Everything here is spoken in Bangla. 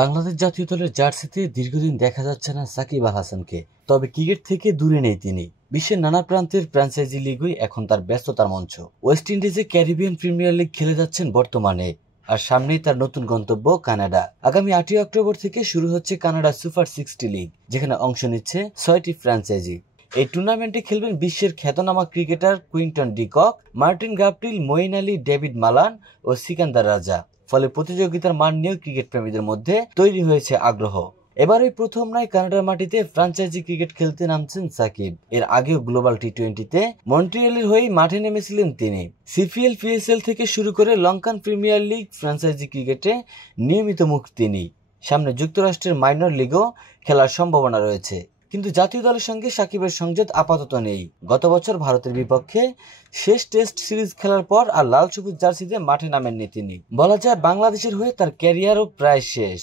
বাংলাদেশ জাতীয় দলের জার্সিতে দীর্ঘদিন দেখা যাচ্ছে না সাকিব আল হাসানকে। তবে ক্রিকেট থেকে দূরে নেই তিনি। বিশ্বের নানা প্রান্তের ফ্র্যাঞ্চাইজি লিগই এখন তার ব্যস্ততার মঞ্চ। ওয়েস্ট ইন্ডিজে ক্যারিবিয়ান প্রিমিয়ার লিগ খেলে যাচ্ছেন বর্তমানে। আর সামনেই তার নতুন গন্তব্য কানাডা। আগামী 8ই অক্টোবর থেকে শুরু হচ্ছে কানাডা সুপার 60 লিগ, যেখানে অংশ নিচ্ছে 6টি ফ্র্যাঞ্চাইজি। এই টুর্নামেন্টে খেলবেন বিশ্বের খ্যাতনামা cricketer Quinton de Kock, Martin Guptill, Moeen Ali, David Malan ও সিকান্দার রাজা। ফলে প্রতিযোগিতার মান নিয়েও ক্রিকেট প্রেমীদের মধ্যে তৈরি হয়েছে আগ্রহ। এবারই প্রথম নয় কানাডার মাটিতে ফ্র্যাঞ্চাইজি ক্রিকেট খেলতে নামছেন সাকিব। এর আগেও গ্লোবাল টি-20তে মন্ট্রিয়ালের হয়েই মাঠে নেমেছিলেন তিনি। সিপিএল, পিএসএল থেকে শুরু করে লঙ্কান প্রিমিয়ার লিগ ফ্র্যাঞ্চাইজি ক্রিকেটে নিয়মিত মুখ তিনি। সামনে যুক্তরাষ্ট্রের মাইনর লিগও খেলার সম্ভাবনা রয়েছে। কিন্তু জাতীয় দলের সঙ্গে সাকিবের সংযোগ আপাতত নেই। গত বছর ভারতের বিপক্ষে শেষ টেস্ট সিরিজ খেলার পর আর লাল সবুজ জার্সিতে মাঠে নামেননি তিনি। বলা যায় বাংলাদেশের হয়ে তার ক্যারিয়ারও প্রায় শেষ।